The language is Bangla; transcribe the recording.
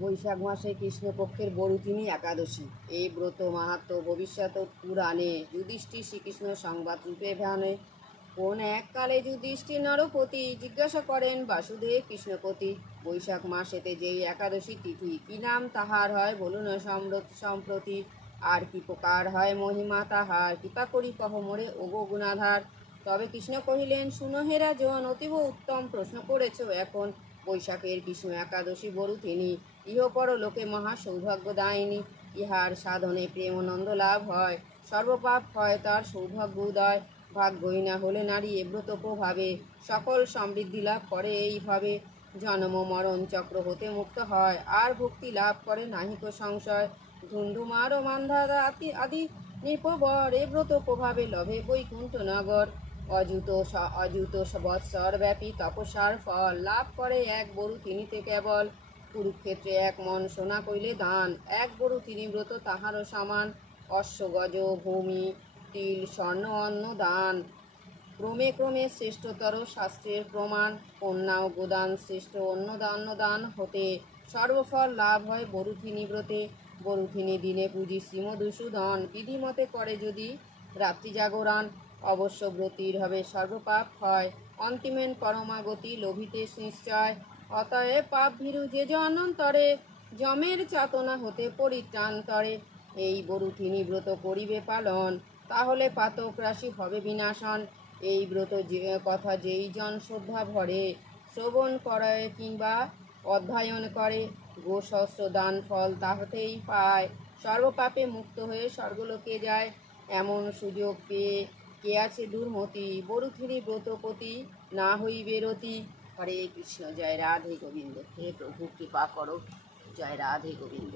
বৈশাখ মাসে কৃষ্ণপক্ষের বরুথিনী একাদশী। এই ব্রত মাহাত্ম ভবিষ্যৎ পুরাণে যুধিষ্ঠির শ্রীকৃষ্ণ সংবাদ রূপে ভানে। কোন এককালে যুধিষ্ঠির নরপতি জিজ্ঞাসা করেন বাসুদেব কৃষ্ণপতি, বৈশাখ মাসেতে যেই একাদশী তিথি কি নাম তাহার হয় বলুন সম্প্রতি, আর কি প্রকার হয় মহিমা তাহার, কৃপা করি কহ মোরে ওগো গুণাধার। তবে কৃষ্ণ কহিলেন, শুনো হে রাজন, অতীব উত্তম প্রশ্ন করেছ এখন। বৈশাখের কৃষ্ণ একাদশী বরুথিনী, ইহপর লোকে মহা সৌভাগ্যদায়িনী। ইহার সাধনে প্রেমানন্দ লাভ হয়, সর্বপাপ হয় তার সৌভাগ্য উদয়। ভাগ্যই না হলে নারী এ ব্রত প্রভাবে, সকল সমৃদ্ধি লাভ করে এইভাবে। জন্ম মরণ চক্র হতে মুক্ত হয়, আর ভক্তি লাভ করে নাহিক সংশয়। ধুন্ধুমার ও মান্ধার আদি নিপবর, এ ব্রত প্রভাবে লভে বৈকুণ্ঠ নগর। অযুত বৎসর ব্যাপী তপস্যার ফল, লাভ করে এক বরুথিনীতে কেবল। কুরুক্ষেত্রে এক মন সোনা কইলে দান, এক বরুথিনী ব্রত তাহারও সমান। অশ্ব গজ ভূমি তিল স্বর্ণ অন্ন দান, ক্রমে ক্রমে শ্রেষ্ঠতর শাস্ত্রের প্রমাণ। কন্যা ও গোদান শ্রেষ্ঠ অন্নদান হতে, সর্বফল লাভ হয় বরুথিনী ব্রতে। বরুথিনী দিনে পূজি শ্রীমধুসূদন, বিধিমতে করে যদি রাত্রি জাগরণ। অবশ্য ব্রতীর হবে সর্বপাপ হয়, অন্তিমেন পরমাগতি লোভিতে নিশ্চয়। অতএব পাপ ভীরু যে জনন্তরে, যমের চাতনা হতে পরিত্রাণ করে। এই বরুথিনী ব্রত করিবে পালন, তাহলে পাতক রাশি হবে বিনাশন। এই ব্রত যে কথা যেই জন শ্রদ্ধা ভরে, শ্রবণ করে কিংবা অধ্যয়ন করে, গোশস্ত্র দান ফল তাহাতেই পায়। সর্বপাপে মুক্ত হয়ে স্বর্গলোকে যায়। এমন সুযোগ পেয়ে কে আছে দুর্মতি, বরুথিনী ব্রতপতি না হইবে রতি। হরে কৃষ্ণ, জয় রাধে গোবিন্দ। হে প্রভু কৃপা করো, জয় রাধে গোবিন্দ।